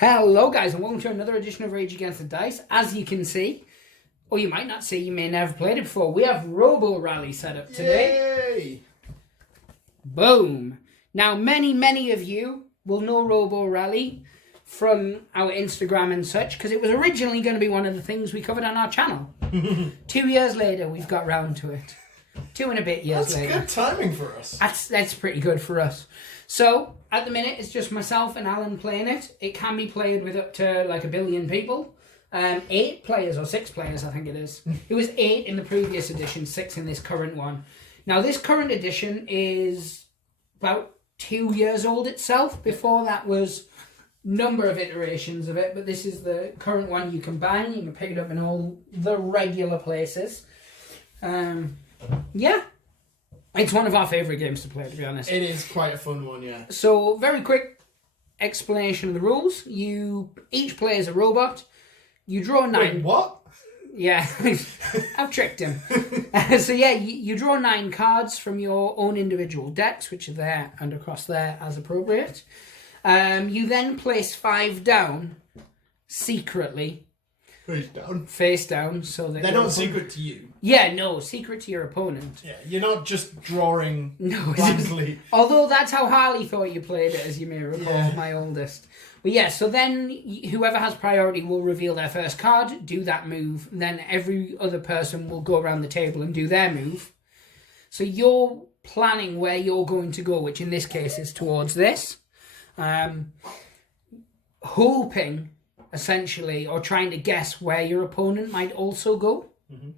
Hello guys and welcome to another edition of Rage Against the Dice. As you can see, or you might not see, you may never have played it before, we have Robo Rally set up today. Yay! Boom! Now many of you will know Robo Rally from our Instagram and such, because it was originally going to be one of the things we covered on our channel. 2 years later we've got round to it. 2 and a bit years later. That's good timing for us. That's pretty good for us. So, at the minute, it's just myself and Alan playing it. It can be played with up to like 1 billion people. 8 players, or 6 players, I think it is. It was 8 in the previous edition, 6 in this current one. Now, this current edition is about 2 years old itself. Before that was number of iterations of it, but this is the current one you can buy. You can pick it up in all the regular places. Yeah. It's one of our favourite games to play, to be honest. It is quite a fun one, yeah. So, very quick explanation of the rules. Each player is a robot. You draw 9. Wait, what? Yeah, I've tricked him. So yeah, you draw 9 cards from your own individual decks, which are there and across there as appropriate. You then place 5 down secretly. Face down, so that they're not secret to you. Yeah, no, secret to your opponent. Yeah, you're not just drawing blankly. blankly. Although that's how Harley thought you played it, as you may recall, my oldest. But yeah, so then whoever has priority will reveal their first card, do that move, and then every other person will go around the table and do their move. So you're planning where you're going to go, which in this case is towards this. Hoping, essentially, or trying to guess where your opponent might also go. Mm-hmm.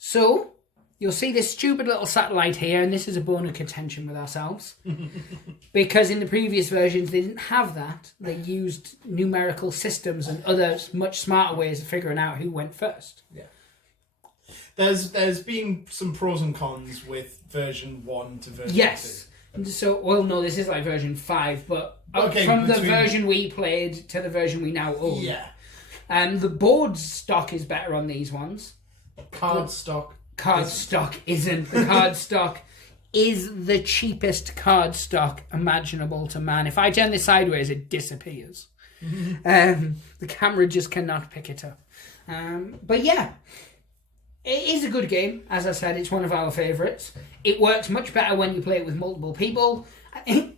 So, you'll see this stupid little satellite here, and this is a bone of contention with ourselves. Because in the previous versions, they didn't have that. They used numerical systems and other much smarter ways of figuring out who went first. Yeah. There's been some pros and cons with version 1 to version 2. Yes. So, well, no, this is like version 5, but from the version we played to the version we now own. Yeah. The board stock is better on these ones. Card stock isn't. The card stock is the cheapest card stock imaginable to man. If I turn this sideways, it disappears. The camera just cannot pick it up. But yeah, it is a good game. As I said, it's one of our favourites. It works much better when you play it with multiple people. I think,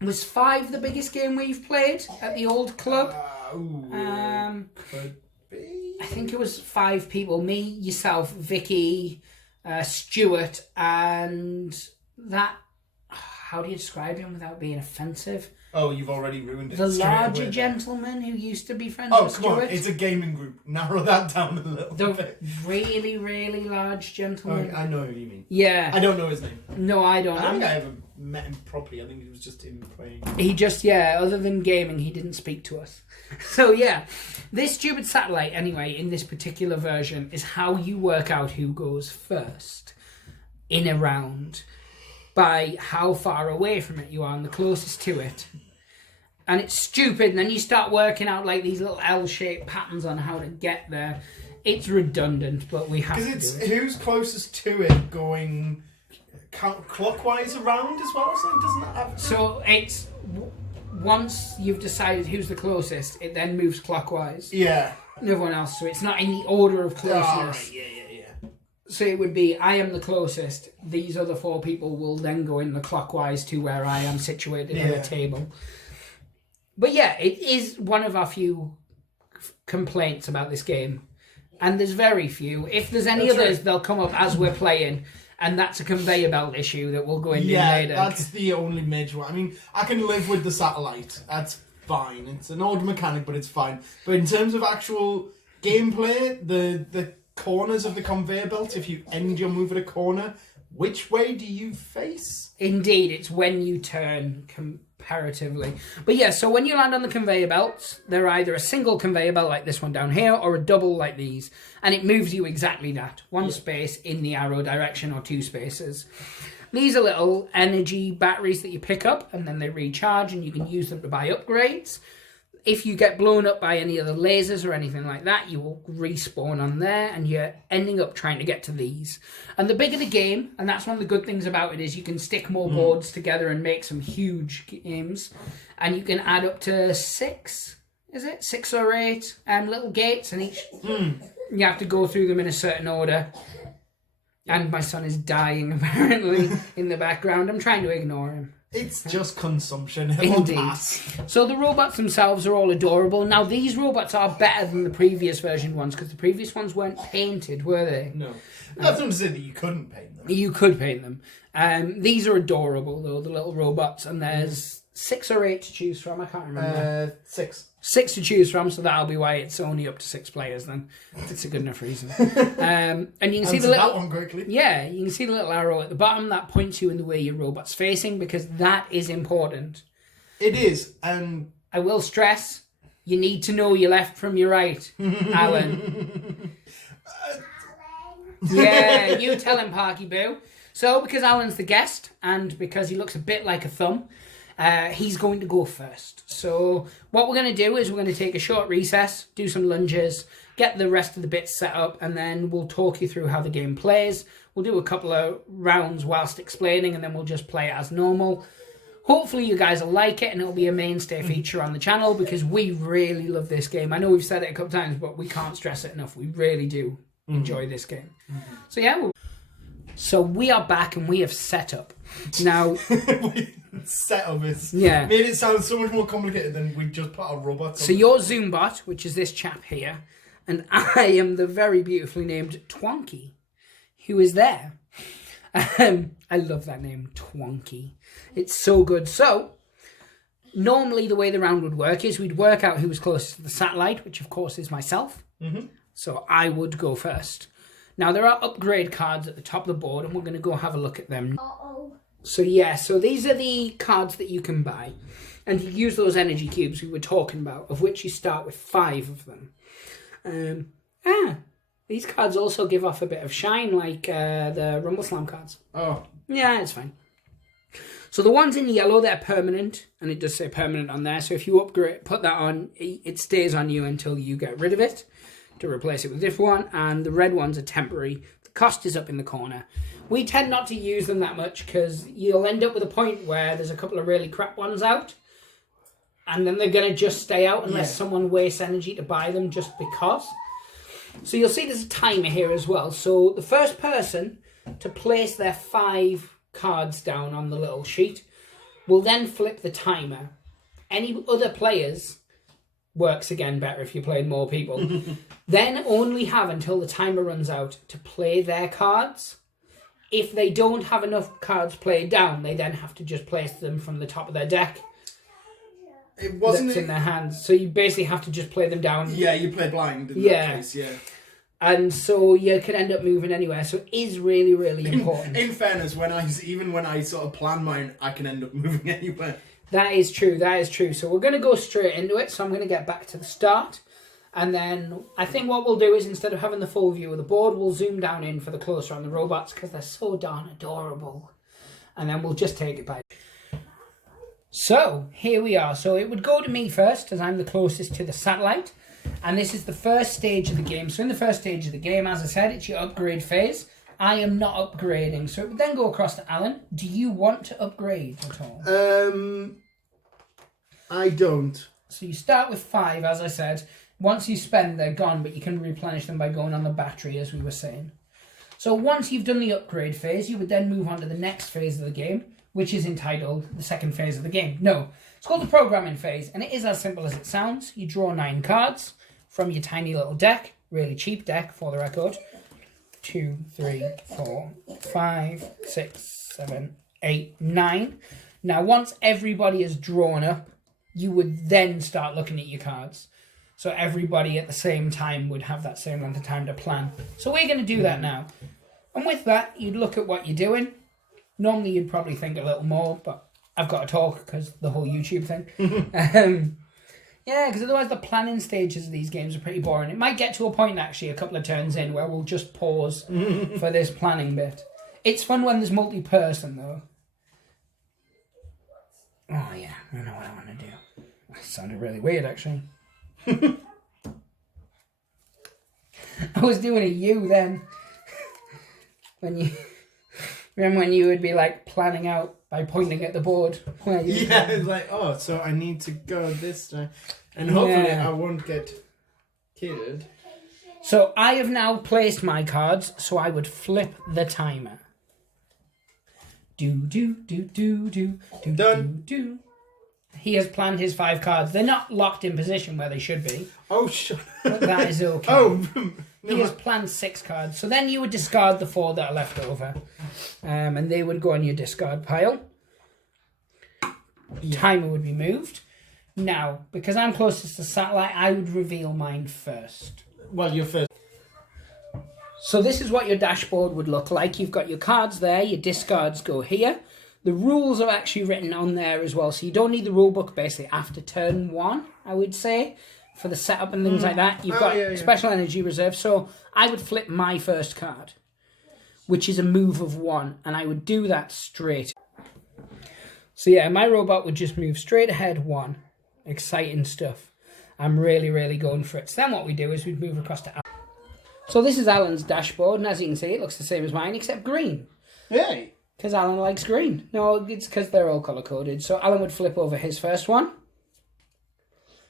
was 5 the biggest game we've played at the old club? Could be. I think it was 5 people. Me, yourself, Vicky, Stuart, and that... How do you describe him without being offensive? Oh, you've already ruined it. The larger gentleman who used to be friends with Stuart. Oh, come on. It's a gaming group. Narrow that down a little bit. Really, really large gentleman. Oh, I know who you mean. Yeah. I don't know his name. No, I don't. I don't think I ever met him properly. I think it was just him playing. He just, other than gaming, he didn't speak to us. So, yeah. This stupid satellite, anyway, in this particular version, is how you work out who goes first in a round by how far away from it you are and the closest to it. And it's stupid, and then you start working out like these little L-shaped patterns on how to get there. It's redundant, but we have to do it. Because it's who's closest to it going clockwise around as well or something? Doesn't that have... So it's... Once you've decided who's the closest, it then moves clockwise. Yeah. And everyone else, so it's not in the order of closeness. Oh, right. Yeah. So it would be, I am the closest. These other 4 people will then go in the clockwise to where I am situated on the table. But yeah, it is one of our few complaints about this game. And there's very few. If there's any others, they'll come up as we're playing. And that's a conveyor belt issue that we'll go into later. Yeah, that's the only major one. I mean, I can live with the satellite. That's fine. It's an old mechanic, but it's fine. But in terms of actual gameplay, the corners of the conveyor belt, if you end your move at a corner, which way do you face? Indeed, it's when you turn comparatively. But yeah, so when you land on the conveyor belts, they're either a single conveyor belt like this one down here or a double like these. And it moves you exactly that. One space in the arrow direction or 2 spaces. These are little energy batteries that you pick up and then they recharge and you can use them to buy upgrades. if you get blown up by any of the lasers or anything like that, you will respawn on there, and you're ending up trying to get to these. And the bigger the game, and that's one of the good things about it, is you can stick more boards together and make some huge games, and you can add up to 6 or 8 little gates, and each you have to go through them in a certain order. And my son is dying apparently in the background. I'm trying to ignore him. It's just consumption. Indeed. So the robots themselves are all adorable. Now, these robots are better than the previous version ones, because the previous ones weren't painted, were they? No. That's not to say that you couldn't paint them. You could paint them. These are adorable, though, the little robots. And there's 6 or 8 to choose from. I can't remember. 6. 6 to choose from, so that'll be why it's only up to 6 players then. It's a good enough reason. And you can see the little... that one quickly. Yeah, you can see the little arrow at the bottom that points you in the way your robot's facing, because that is important. It is, and... I will stress, you need to know your left from your right, Alan. Yeah, you tell him, Parky Boo. So, because Alan's the guest, and because he looks a bit like a thumb, he's going to go first. So what we're going to do is we're going to take a short recess, do some lunges, get the rest of the bits set up, and then we'll talk you through how the game plays. We'll do a couple of rounds whilst explaining, and then we'll just play it as normal. Hopefully you guys will like it, and it'll be a mainstay feature on the channel, because we really love this game. I know we've said it a couple times, but we can't stress it enough. We really do enjoy this game. So yeah, so we are back, and we have set up. Now... Setup is made it sound so much more complicated than we just put a robot. So you're Zoombot, which is this chap here, and I am the very beautifully named Twonky, who is there. I love that name, Twonky. It's so good. So normally the way the round would work is we'd work out who was closest to the satellite, which of course is myself. So I would go first. Now there are upgrade cards at the top of the board, and we're going to go have a look at them. So yeah, so these are the cards that you can buy, and you use those energy cubes we were talking about, of which you start with 5 of them. These cards also give off a bit of shine, like the Rumble Slam cards. Oh. Yeah, it's fine. So the ones in yellow, they're permanent, and it does say permanent on there, so if you upgrade, put that on, it stays on you until you get rid of it, to replace it with a different one, and the red ones are temporary. The cost is up in the corner. We tend not to use them that much, because you'll end up with a point where there's a couple of really crap ones out, and then they're going to just stay out unless someone wastes energy to buy them just because. So you'll see there's a timer here as well. So the first person to place their 5 cards down on the little sheet will then flip the timer. Any other players... works again better if you're playing more people, then only have until the timer runs out to play their cards. If they don't have enough cards played down, they then have to just place them from the top of their deck. It wasn't in their hands. So you basically have to just play them down. Yeah, you play blind in that case, yeah. And so you could end up moving anywhere. So it is really, really important. In fairness, when I sort of plan mine, I can end up moving anywhere. That is true, that is true. So we're going to go straight into it. So I'm going to get back to the start. And then I think what we'll do is, instead of having the full view of the board, we'll zoom down in for the closer on the robots, because they're so darn adorable. And then we'll just take it by. So here we are. So it would go to me first, as I'm the closest to the satellite. And this is the first stage of the game. So in the first stage of the game, as I said, it's your upgrade phase. I am not upgrading. So it would then go across to Alan. Do you want to upgrade at all? I don't. So you start with 5, as I said. Once you spend, they're gone, but you can replenish them by going on the battery, as we were saying. So once you've done the upgrade phase, you would then move on to the next phase of the game, which is entitled the second phase of the game. No, it's called the programming phase, and it is as simple as it sounds. You draw 9 cards from your tiny little deck. Really cheap deck, for the record. 2, 3, 4, 5, 6, 7, 8, 9. Now, once everybody is drawn up, you would then start looking at your cards. So everybody at the same time would have that same length of time to plan. So we're going to do that now. And with that, you'd look at what you're doing. Normally, you'd probably think a little more, but I've got to talk because the whole YouTube thing. Yeah, because otherwise the planning stages of these games are pretty boring. It might get to a point, actually, a couple of turns in, where we'll just pause for this planning bit. It's fun when there's multi-person, though. Oh, yeah, I know what I want to do. That sounded really weird, actually. I was doing a U then. When you remember when you would be like planning out by pointing at the board. Yeah, it's like, oh, so I need to go this way, and hopefully I won't get killed. So I have now placed my cards, so I would flip the timer. Done. Do. He has planned his 5 cards. They're not locked in position where they should be. Oh, shit. But that is okay. Oh, he has planned 6 cards. So then you would discard the 4 that are left over. And they would go on your discard pile. Yeah. Timer would be moved. Now, because I'm closest to satellite, I would reveal mine first. Well, you're first. So this is what your dashboard would look like. You've got your cards there. Your discards go here. The rules are actually written on there as well. So you don't need the rule book basically after turn 1, I would say, for the setup and things like that. You've got special energy reserve. So I would flip my first card, which is a move of 1. And I would do that straight. So yeah, my robot would just move straight ahead 1. Exciting stuff. I'm really, really going for it. So then what we do is we'd move across to Alan. So this is Alan's dashboard. And as you can see, it looks the same as mine, except green. Hey. Because Alan likes green. No, it's because they're all colour-coded. So Alan would flip over his first one,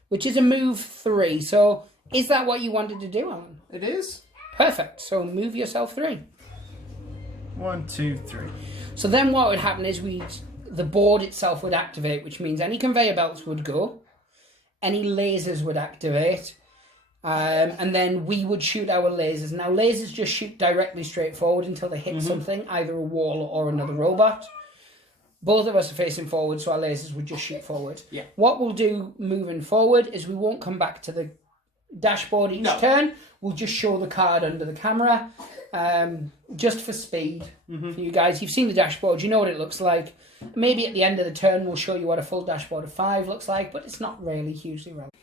which is a move 3. So is that what you wanted to do, Alan? It is. Perfect. So move yourself 3. 1, 2, 3. So then what would happen is the board itself would activate, which means any conveyor belts would go, any lasers would activate, and then we would shoot our lasers. Now, lasers just shoot directly straight forward until they hit something, either a wall or another robot. Both of us are facing forward, so our lasers would just shoot forward. Yeah. What we'll do moving forward is we won't come back to the dashboard each turn. We'll just show the card under the camera, just for speed for you guys. You've seen the dashboard, you know what it looks like. Maybe at the end of the turn we'll show you what a full dashboard of 5 looks like, but it's not really hugely relevant.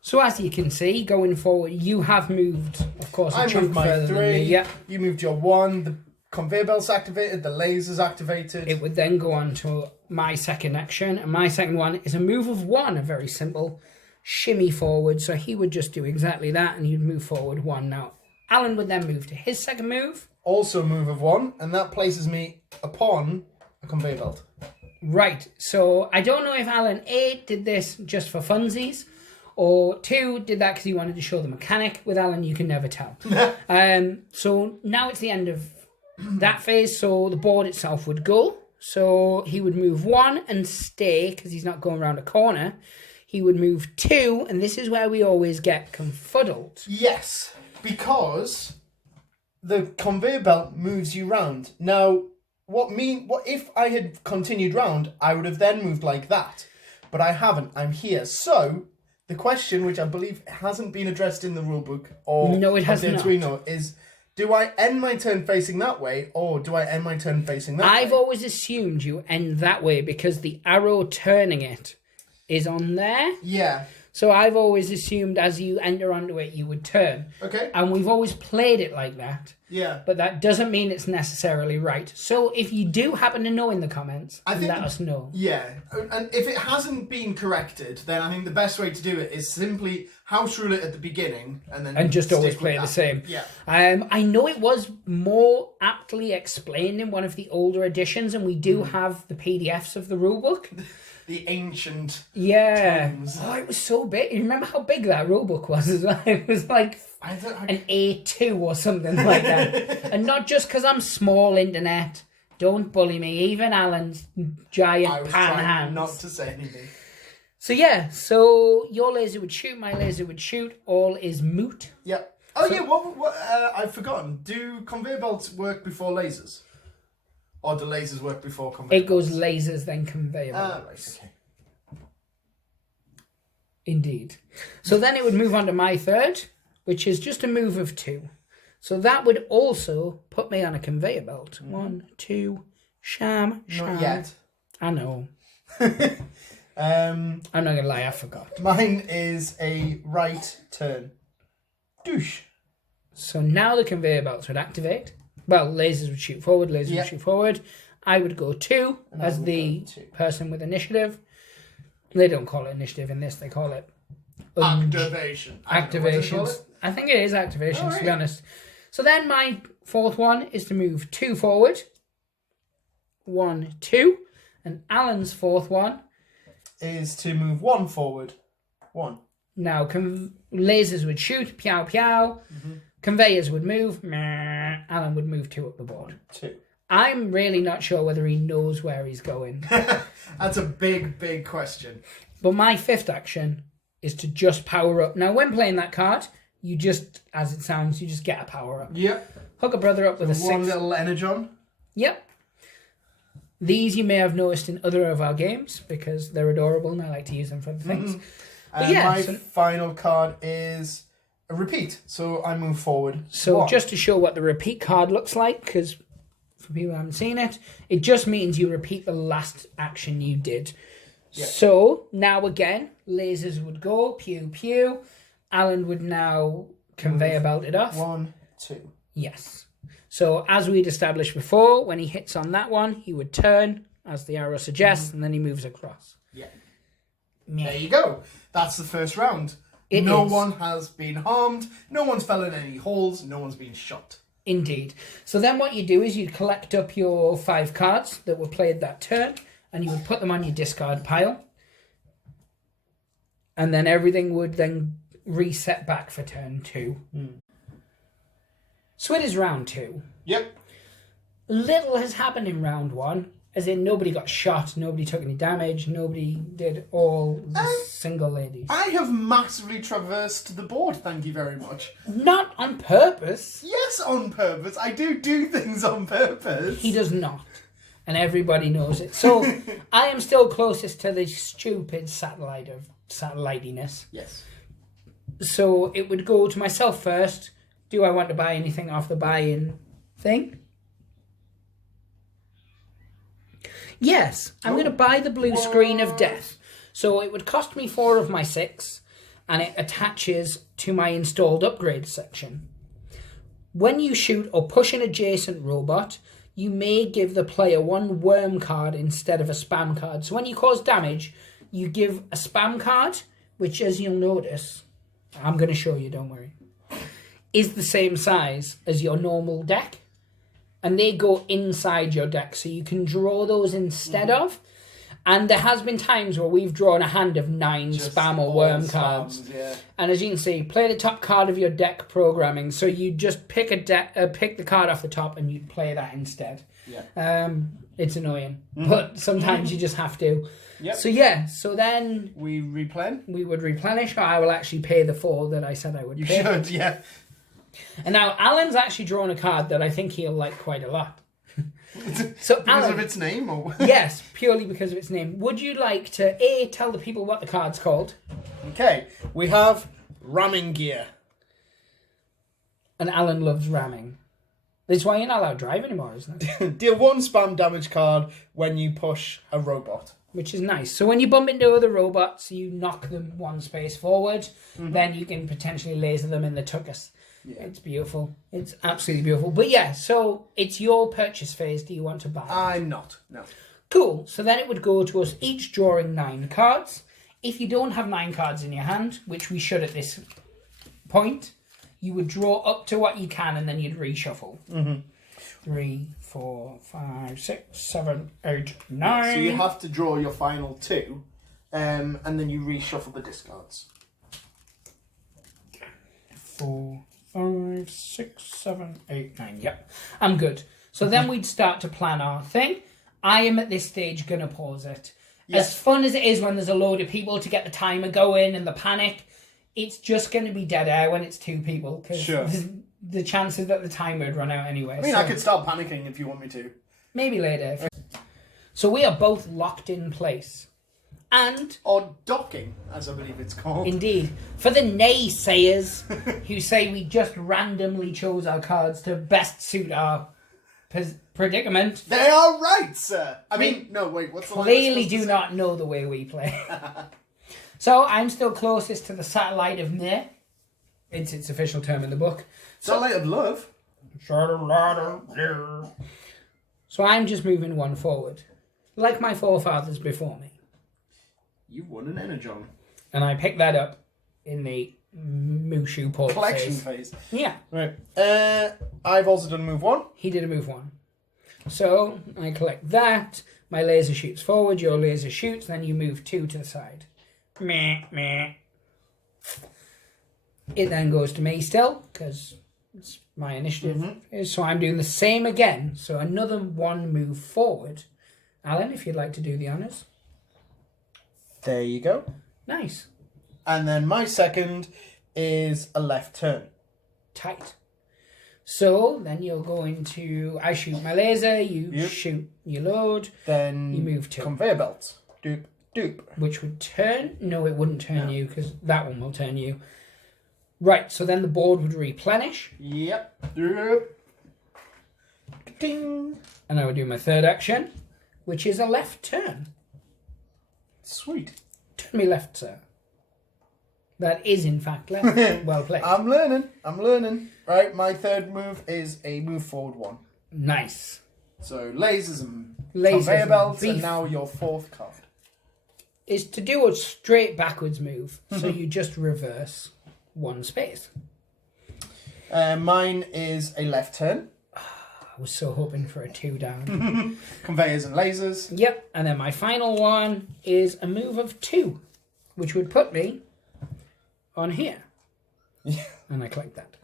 So as you can see, going forward, you have moved, of course, a chunk further than me. Yeah. You moved your 1, the conveyor belt's activated, the laser's activated. It would then go on to my second action, and my second one is a move of 1, a very simple shimmy forward. So he would just do exactly that, and he'd move forward 1. Now, Alan would then move to his second move. Also a move of 1, and that places me upon a conveyor belt. Right, so I don't know if Alan A did this just for funsies, or 2 did that because he wanted to show the mechanic. With Alan, you can never tell. So now it's the end of that phase, so the board itself would go. So he would move 1 and stay, because he's not going around a corner. He would move 2, and this is where we always get confuddled. Yes, because the conveyor belt moves you round. Now, what if I had continued round, I would have then moved like that. But I haven't. I'm here. So the question, which I believe hasn't been addressed in the rulebook, or no, it has not, is: do I end my turn facing that way, or do I end my turn facing that way? I've always assumed you end that way because the arrow turning it is on there. Yeah. So I've always assumed as you enter onto it, you would turn. Okay. And we've always played it like that. Yeah. But that doesn't mean it's necessarily right. So if you do happen to know in the comments, let us know. Yeah. And if it hasn't been corrected, then I think the best way to do it is simply house rule it at the beginning and just always play it the same. Yeah. I know it was more aptly explained in one of the older editions, and we do have the PDFs of the rulebook. The ancient tomes. Oh, it was so big. You remember how big that rulebook was as well? It was like an A2 or something like that. And not just because I'm small, internet. Don't bully me. Even Alan's giant pan hands. Not to say anything. So yeah, so your laser would shoot, my laser would shoot. All is moot. Yep. Oh, so, yeah, what I've forgotten. Do conveyor belts work before lasers? Or do lasers work before conveyor belts? It goes lasers, then conveyor belts. Right, okay. Indeed. So then it would move on to my third, which is just a move of 2. So that would also put me on a conveyor belt. 1, 2, sham. Not yet. I know. I'm not going to lie, I forgot. Mine is a right turn. Douche. So now the conveyor belts would activate. Well, lasers would shoot forward, lasers would shoot forward. I would go 2 as the person with initiative. They don't call it initiative in this. They call it Activation. Activations. I think it is activations, right. to be honest. So then my fourth one is to move 2 forward. 1, 2. And Alan's fourth one is to move 1 forward. 1. Now, lasers would shoot, pew, pew. Conveyors would move, meh. Alan would move 2 up the board. 2. I'm really not sure whether he knows where he's going. That's a big, big question. But my fifth action is to just power up. Now, when playing that card, you just, as it sounds, you just get a power up. Yep. Hook a brother up with a 6. One little energon. Yep. These you may have noticed in other of our games because they're adorable and I like to use them for the things. And my final card is a repeat. So I move forward. So 1. just to show what the repeat card looks like, because for people who haven't seen it, it just means you repeat the last action you did. Yep. So now again, lasers would go, pew, pew. Alan would now conveyor belt it off. 1, 2. Yes. So as we'd established before, when he hits on that one, he would turn, as the arrow suggests, and then he moves across. Yeah. There you go. That's the first round. It no is. one has been harmed. No one's fell in any holes. No one's been shot. Indeed. So then what you do is you collect up your 5 cards that were played that turn, and you would put them on your discard pile. And then everything would then reset back for turn 2. So it is round 2. Yep. Little has happened in round 1, as in nobody got shot, nobody took any damage, nobody did all the single ladies. I have massively traversed the board, thank you very much. Not on purpose. Yes, on purpose. I do things on purpose. He does not. And everybody knows it. So I am still closest to the stupid satellitiness. Yes. So it would go to myself first. Do I want to buy anything off the buy-in thing? Yes, I'm going to buy the blue screen of death. So it would cost me 4 of my 6, and it attaches to my installed upgrade section. When you shoot or push an adjacent robot, you may give the player 1 worm card instead of a spam card. So when you cause damage, you give a spam card, which, as you'll notice, I'm going to show you, don't worry, is the same size as your normal deck. And they go inside your deck, so you can draw those instead of. And there has been times where we've drawn a hand of 9 Just spam or worm cards. Yeah. And as you can see, play the top card of your deck programming. So you just pick pick the card off the top and you play that instead. Yeah. It's annoying, but sometimes you just have to. Yep. So yeah, so then We replenish. we would replenish, or I will actually pay the 4 that I said I would You pay. should, yeah. And now Alan's actually drawn a card that I think he'll like quite a lot. So Because Alan, of its name, or yes, purely because of its name. Would you like to tell the people what the card's called? Okay, we have ramming gear. And Alan loves ramming. That's why you're not allowed to drive anymore, isn't it? Deal 1 spam damage card when you push a robot. Which is nice. So when you bump into other robots, you knock them 1 space forward, then you can potentially laser them in the tuchus. Yeah. It's beautiful. It's absolutely beautiful. But yeah, so it's your purchase phase. Do you want to buy? I'm not, no. Cool. So then it would go to us each drawing 9 cards. If you don't have 9 cards in your hand, which we should at this point, you would draw up to what you can and then you'd reshuffle. 3, 4, 5, 6, 7, 8, 9. So you have to draw your final 2, and then you reshuffle the discards. 4, 5, 6, 7, 8, 9. Yep, I'm good. So then we'd start to plan our thing. I am at this stage going to pause it. As fun as it is when there's a load of people to get the timer going and the panic, it's just going to be dead air when it's 2 people. Because the chances that the timer would run out anyway. I mean, I could start panicking if you want me to. Maybe later. So we are both locked in place. And... Or docking, as I believe it's called. Indeed. For the naysayers who say we just randomly chose our cards to best suit our predicament. They are right, sir. I mean, no, wait, what's the line? Clearly do not know the way we play. So I'm still closest to the satellite of Meh. It's its official term in the book. Satellite of love. So I'm just moving 1 forward. Like my forefathers before me. You've won an Energon. And I picked that up in the Mushu port Collection phase. Yeah. Right. I've also done move 1. He did a move 1. So I collect that. My laser shoots forward. Your laser shoots. Then you move 2 to the side. Meh, meh. It then goes to me still, because it's my initiative. So I'm doing the same again. So another 1 move forward. Alan, if you'd like to do the honours. There you go. Nice. And then my second is a left turn. Tight. So then you're going to... I shoot my laser, you shoot your load. Then you move 2. Conveyor belt. Doop, doop. Which would turn... No, it wouldn't turn you, because that one will turn you. Right, so then the board would replenish. Yep. Doop. Ding. And I would do my third action, which is a left turn. Sweet. Turn me left, sir. That is, in fact, left. Well played. I'm learning. Right, my third move is a move forward 1. Nice. So lasers and conveyor belts, and now your 4th card. Is to do a straight backwards move, so you just reverse 1 space. Mine is a left turn. I was so hoping for a 2 down. Conveyors and lasers. Yep, and then my final one is a move of 2, which would put me on here. Yeah. And I collect that.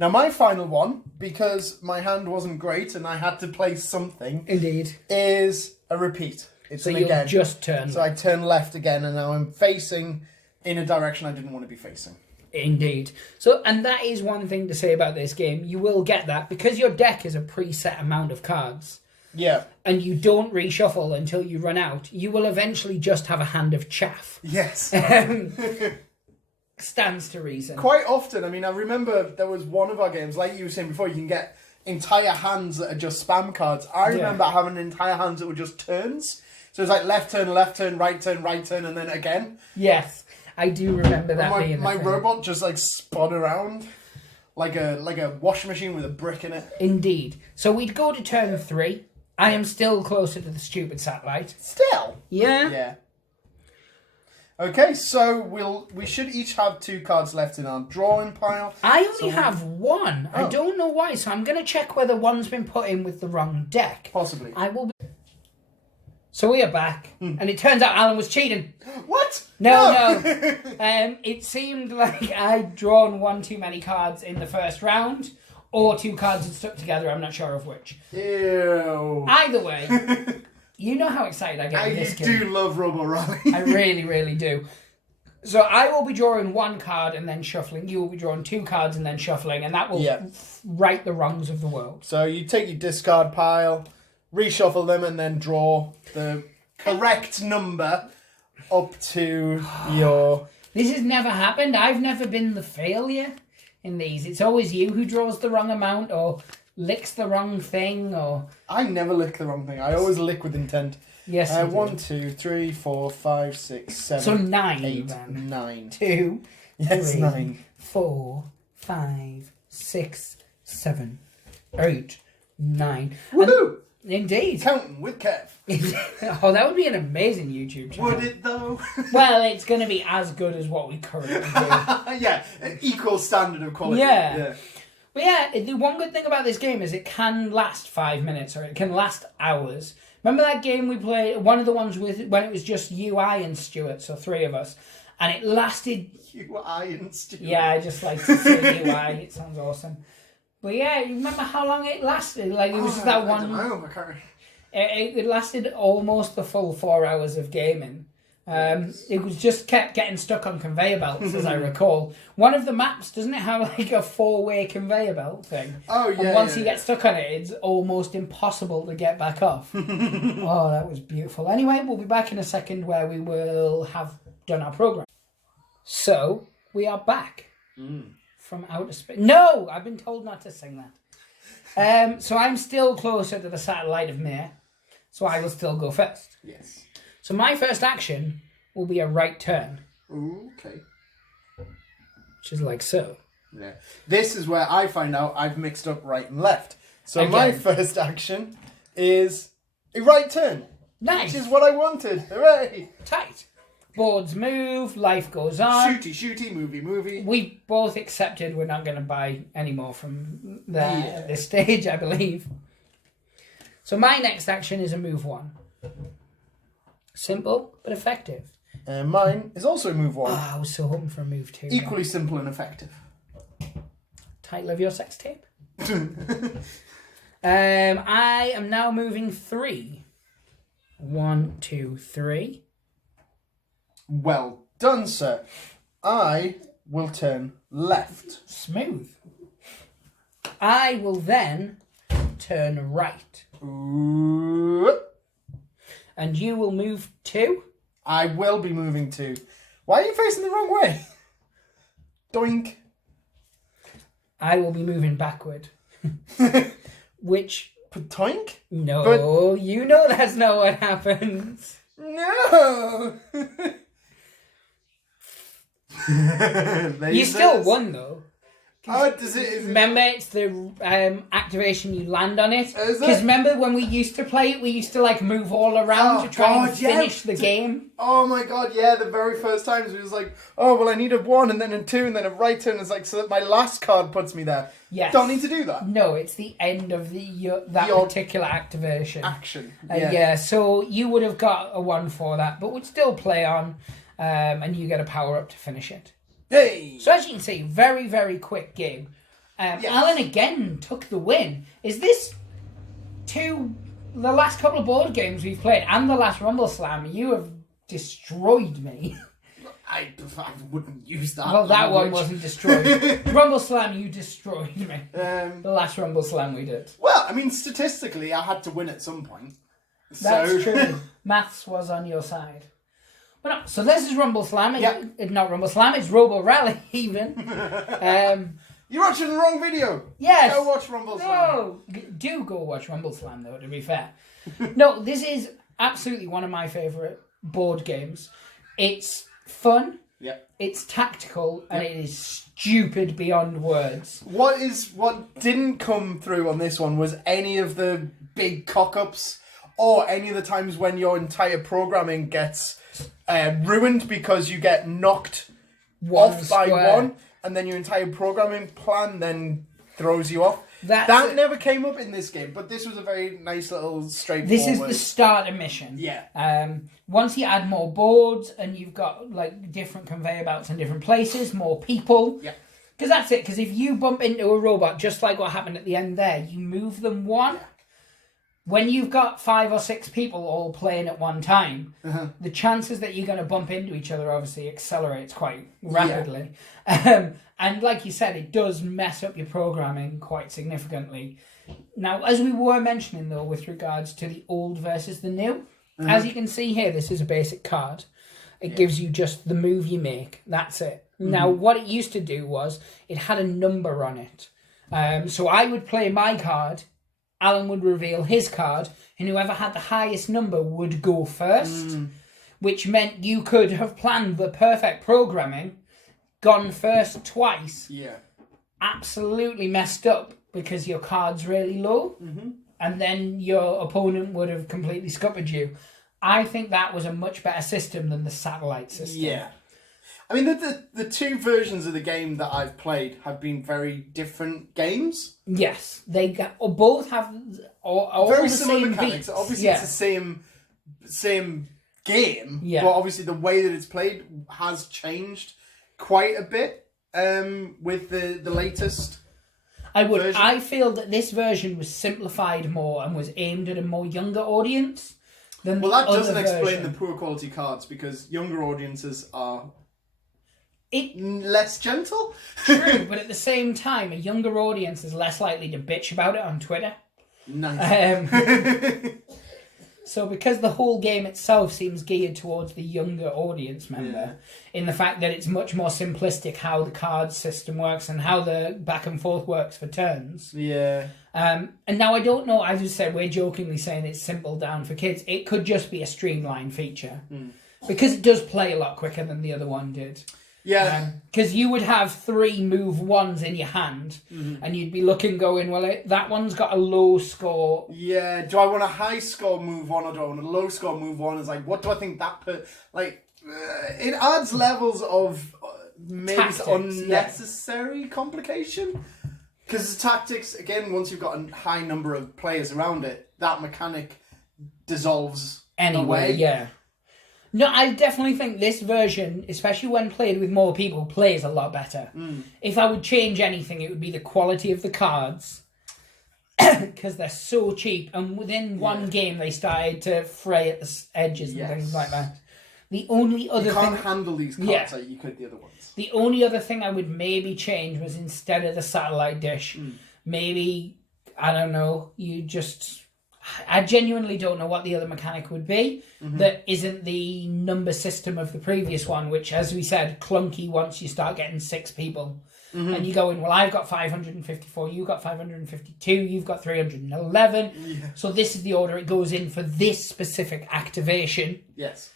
Now my final one, because my hand wasn't great and I had to play something, Indeed. is a repeat. It's So an you'll again. just turn. So I turn left again, and now I'm facing in a direction I didn't want to be facing. Indeed. So, and that is one thing to say about this game. You will get that because your deck is a preset amount of cards. Yeah. And you don't reshuffle until you run out. You will eventually just have a hand of chaff. Yes. Stands to reason. Quite often, I mean, I remember there was one of our games, like you were saying before, you can get entire hands that are just spam cards. I remember having entire hands that were just turns. So it's like left turn, right turn, and then again. Yes, I do remember that being my robot just like spun around like a washing machine with a brick in it. Indeed. So we'd go to turn 3. I am still closer to the stupid satellite. Still? Yeah. Yeah. Okay, so we should each have 2 cards left in our drawing pile. I only have 1. Oh. I don't know why, so I'm going to check whether one's been put in with the wrong deck. Possibly. I will. So we are back, and it turns out Alan was cheating. What? No. It seemed like I'd drawn 1 too many cards in the first round, or 2 cards had stuck together. I'm not sure of which. Ew. Either way, you know how excited I get with this game. I do love Robo Rally. I really, really do. So I will be drawing 1 card and then shuffling. You will be drawing 2 cards and then shuffling, and that will right the wrongs of the world. So you take your discard pile, reshuffle them, and then draw the correct number up to your... This has never happened. I've never been the failure in these. It's always you who draws the wrong amount or licks the wrong thing or... I never lick the wrong thing. I always lick with intent. Yes, you do. 1, 2, 3, 4, 5, 6, 7, So 9 8, then. 9. 2, Yes, 3, 9. 4, 5, 6, 7, 8, 9. Woohoo! Indeed. Counting with Kev. Oh, that would be an amazing YouTube channel. Would it though? Well, it's going to be as good as what we currently do. Yeah, an equal standard of quality. Yeah. But yeah, the one good thing about this game is it can last 5 minutes or it can last hours. Remember that game we played, one of the ones with when it was just you, I, and Stuart, so 3 of us, and it lasted... You, I, and Stuart. Yeah, I just like to say you, I. It sounds awesome. But yeah, you remember how long it lasted? Like, it was just that one... I don't know, I can't... It lasted almost the full 4 hours of gaming. It was just kept getting stuck on conveyor belts, as I recall. One of the maps, doesn't it have like a 4-way conveyor belt thing? Oh, yeah. And once you get stuck on it, it's almost impossible to get back off. Oh, that was beautiful. Anyway, we'll be back in a second where we will have done our program. So, we are back from outer space. No! I've been told not to sing that. So I'm still closer to the satellite of Mir, so I will still go first. Yes. So my first action will be a right turn. Okay. Which is like so. Yeah. This is where I find out I've mixed up right and left. So Again. my first action is a right turn. Nice. Which is what I wanted. Hooray! Tight. Boards move, life goes on. Shooty, movie. We both accepted we're not going to buy any more from there at this stage, I believe. So my next action is a move 1. Simple, but effective. And mine is also move 1. Oh, I was so hoping for a move 2. Equally simple and effective. Title of your sex tape? I am now moving 3. 1, 2, 3. Well done, sir. I will turn left. Smooth. I will then turn right. Ooh. And you will move 2. I will be moving 2. Why are you facing the wrong way? Doink. I will be moving backward. Which... Toink? No, you know that's not what happens. No! You still won, though. Oh, does it? Remember, it's the activation you land on it. Is it? Because remember when we used to play it, we used to like move all around to try and finish the game. Oh my god, yeah, the very first times we was like, oh, well, I need a 1 and then a 2 and then a right turn. It's like, so that my last card puts me there. Yes. Don't need to do that. No, it's the end of that particular activation. Action. Yeah, so you would have got a 1 for that, but would still play on, and you get a power up to finish it. Hey! So as you can see, very, very quick game. Yes. Alan again took the win. Is this the last couple of board games we've played and the last Rumble Slam, you have destroyed me. I wouldn't use that. Well, that one wasn't destroyed. Rumble Slam, you destroyed me. The last Rumble Slam we did. Well, I mean, statistically, I had to win at some point. That's true. Maths was on your side. But no, so this is Rumble Slam. It's not Rumble Slam, it's Robo Rally even. You're watching the wrong video. Yes. Go watch Rumble Slam. No. Do go watch Rumble Slam, though, to be fair. No, this is absolutely one of my favourite board games. It's fun. Yep. It's tactical, and it is stupid beyond words. What didn't come through on this one was any of the big cock-ups or any of the times when your entire programming gets ruined because you get knocked off by one, and then your entire programming plan then throws you off. That never came up in this game, but this was a very nice little straightforward. This is the starter mission. Yeah. Once you add more boards and you've got like different conveyor belts in different places, more people. Yeah. Because that's it. Because if you bump into a robot, just like what happened at the end there, you move them one. Yeah. When you've got 5 or 6 people all playing at one time, the chances that you're going to bump into each other obviously accelerates quite rapidly. Yeah. And like you said, it does mess up your programming quite significantly. Now, as we were mentioning, though, with regards to the old versus the new, as you can see here, this is a basic card. It gives you just the move you make. That's it. Now, what it used to do was it had a number on it. So I would play my card, Alan would reveal his card, and whoever had the highest number would go first, which meant you could have planned the perfect programming, gone first twice, absolutely messed up because your card's really low, and then your opponent would have completely scuppered you. I think that was a much better system than the satellite system. Yeah. I mean, the two versions of the game that I've played have been very different games. Yes, they both have all very the similar same mechanics. beats. Obviously, it's the same game, but obviously the way that it's played has changed quite a bit with the latest. Version. I feel that this version was simplified more and was aimed at a more younger audience than the other version. That doesn't explain the poor quality cards because younger audiences are less gentle. True, but at the same time, a younger audience is less likely to bitch about it on Twitter. Nice. So because the whole game itself seems geared towards the younger audience member, in the fact that it's much more simplistic how the card system works and how the back and forth works for turns. Yeah. And now I don't know, as you said, we're jokingly saying it's simple down for kids. It could just be a streamlined feature. Because it does play a lot quicker than the other one did. Yeah. Because you would have 3 move 1s in your hand, and you'd be looking going, well, that one's got a low score. Yeah. Do I want a high score move 1 or do I want a low score move 1? It's like, what do I think that it adds levels of maybe Tactics, unnecessary complication. Because tactics, again, once you've got a high number of players around it, that mechanic dissolves away. Yeah. No, I definitely think this version, especially when played with more people, plays a lot better. If I would change anything, it would be the quality of the cards. Because they're so cheap, and within one game they started to fray at the edges and things like that. The only other you can't handle these cards like you could the other ones. The only other thing I would maybe change was instead of the satellite dish, maybe, I don't know, I genuinely don't know what the other mechanic would be that isn't the number system of the previous one, which, as we said, clunky once you start getting 6 people. And you go in, well, I've got 554, you've got 552, you've got 311. Yeah. So this is the order it goes in for this specific activation. Yes.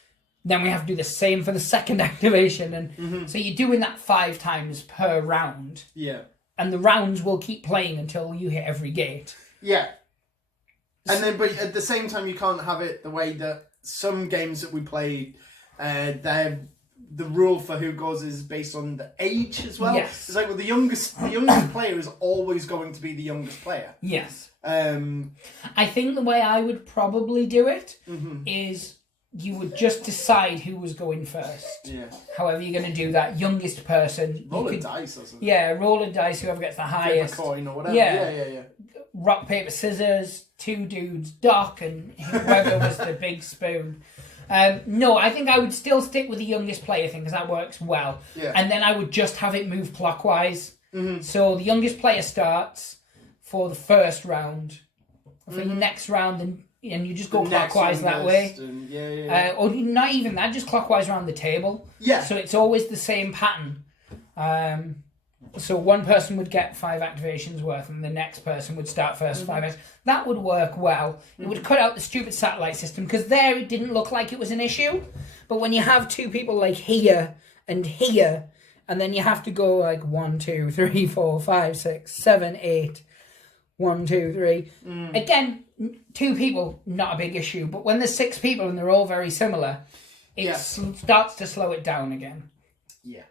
Then we have to do the same for the second activation. And so you're doing that 5 times per round. Yeah. And the rounds will keep playing until you hit every gate. Yeah. And then, but at the same time, you can't have it the way that some games that we play, the rule for who goes is based on the age as well. Yes. It's like, well, the youngest player is always going to be the youngest player. Yes. I think the way I would probably do it is you would just decide who was going first. Yeah. However you're going to do that, youngest person. Roll a dice or something. Yeah, roll a dice, whoever gets the highest. Flip a coin or whatever. Yeah. Rock, paper, scissors, 2 dudes, Doc, and whoever was the big spoon. No, I think I would still stick with the youngest player thing because that works well. Yeah. And then I would just have it move clockwise. So the youngest player starts for the first round. For your next round, and you just go clockwise that way. Or not even that, just clockwise around the table. Yeah. So it's always the same pattern. So one person would get 5 activations worth, and the next person would start first 5 That would work well. It would cut out the stupid satellite system, because there it didn't look like it was an issue. But when you have 2 people like here, and then you have to go like 1, 2, 3, 4, 5, 6, 7, 8. 1, 2, 3. Again, 2 people, not a big issue. But when there's 6 people and they're all very similar, it starts to slow it down again. Yeah.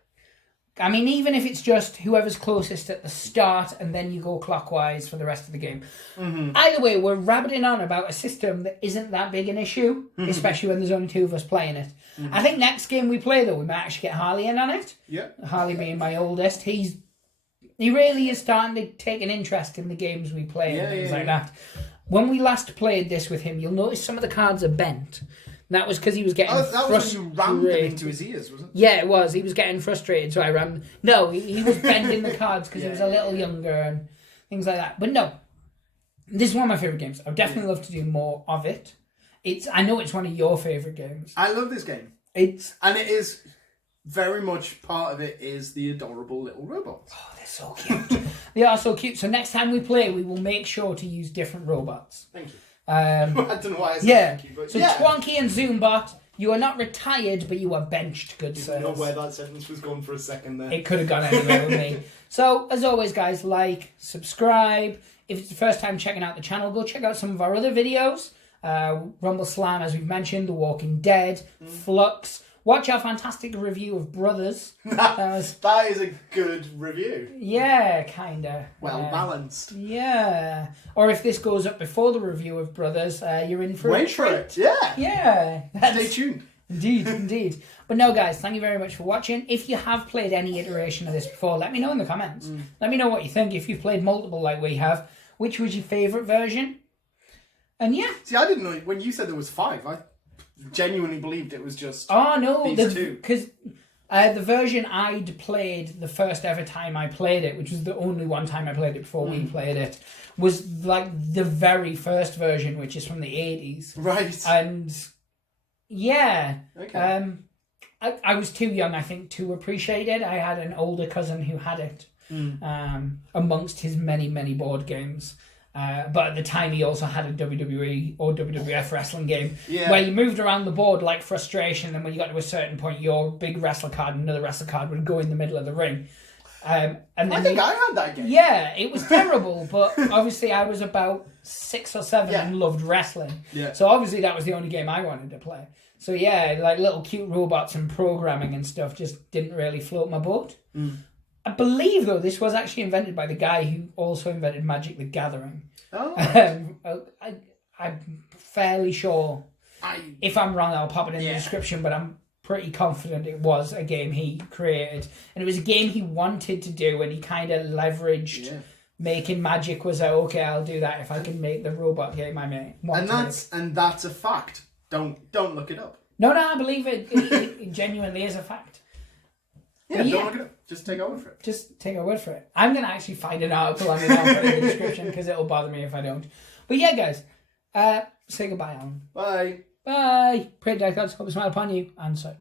I mean, even if it's just whoever's closest at the start and then you go clockwise for the rest of the game. Either way, we're rabbiting on about a system that isn't that big an issue, especially when there's only 2 of us playing it. I think next game we play, though, we might actually get Harley in on it. Yeah. Harley being my oldest. He really is starting to take an interest in the games we play and things like that. When we last played this with him, you'll notice some of the cards are bent. And that was because he was getting frustrated. That was when you rammed them into his ears, wasn't it? Yeah, it was. He was getting frustrated, so I rammed... No, he was bending the cards because he was a little younger and things like that. But no, this is one of my favourite games. I'd definitely love to do more of it. I know it's one of your favourite games. I love this game. And it is... Very much part of it is the adorable little robots. Oh, they're so cute. They are so cute. So next time we play, we will make sure to use different robots. Thank you. I don't know why I said thank you, but so Twonky and Zoombot, you are not retired, but you are benched, good sir. I don't know where that sentence was going for a second there. It could have gone anywhere with me. So, as always, guys, like, subscribe. If it's the first time checking out the channel, go check out some of our other videos. Rumble Slam, as we've mentioned, The Walking Dead, Flux. Watch our fantastic review of Brothers. That is a good review. Yeah, kinda. Well balanced. Yeah. Or if this goes up before the review of Brothers, you're in for Wait for it. Yeah. Yeah. Stay tuned. Indeed. But no, guys, thank you very much for watching. If you have played any iteration of this before, let me know in the comments. Let me know what you think. If you've played multiple like we have, which was your favourite version? And yeah. See, I didn't know. When you said there was 5, I genuinely believed it was just these 2. Because the version I'd played the first ever time I played it, which was the only one time I played it before we played it, was like the very first version, which is from the 80s. Right. And yeah. Okay. I was too young, I think, to appreciate it. I had an older cousin who had it amongst his many, many board games. But at the time, he also had a WWE or WWF wrestling game where you moved around the board like Frustration, and when you got to a certain point, your big wrestler card and another wrestler card would go in the middle of the ring. And then I think I had that game. Yeah, it was terrible, but obviously I was about 6 or 7 and loved wrestling. Yeah. So obviously that was the only game I wanted to play. So yeah, like little cute robots and programming and stuff just didn't really float my boat. I believe though this was actually invented by the guy who also invented Magic the Gathering. Oh. I'm fairly sure. If I'm wrong, I'll pop it in the description, but I'm pretty confident it was a game he created. And it was a game he wanted to do, and he kind of leveraged making Magic was like, okay, I'll do that if I can make the robot game I made. And that's a fact. Don't look it up. No, I believe it genuinely is a fact. Yeah, don't look it up. Just take our word for it. Just take our word for it. I'm going to actually find an article on it and I'll put it in the description because it'll bother me if I don't. But yeah, guys, say goodbye, Alan. Bye. Bye. Pray to God, hope to smile upon you, and so.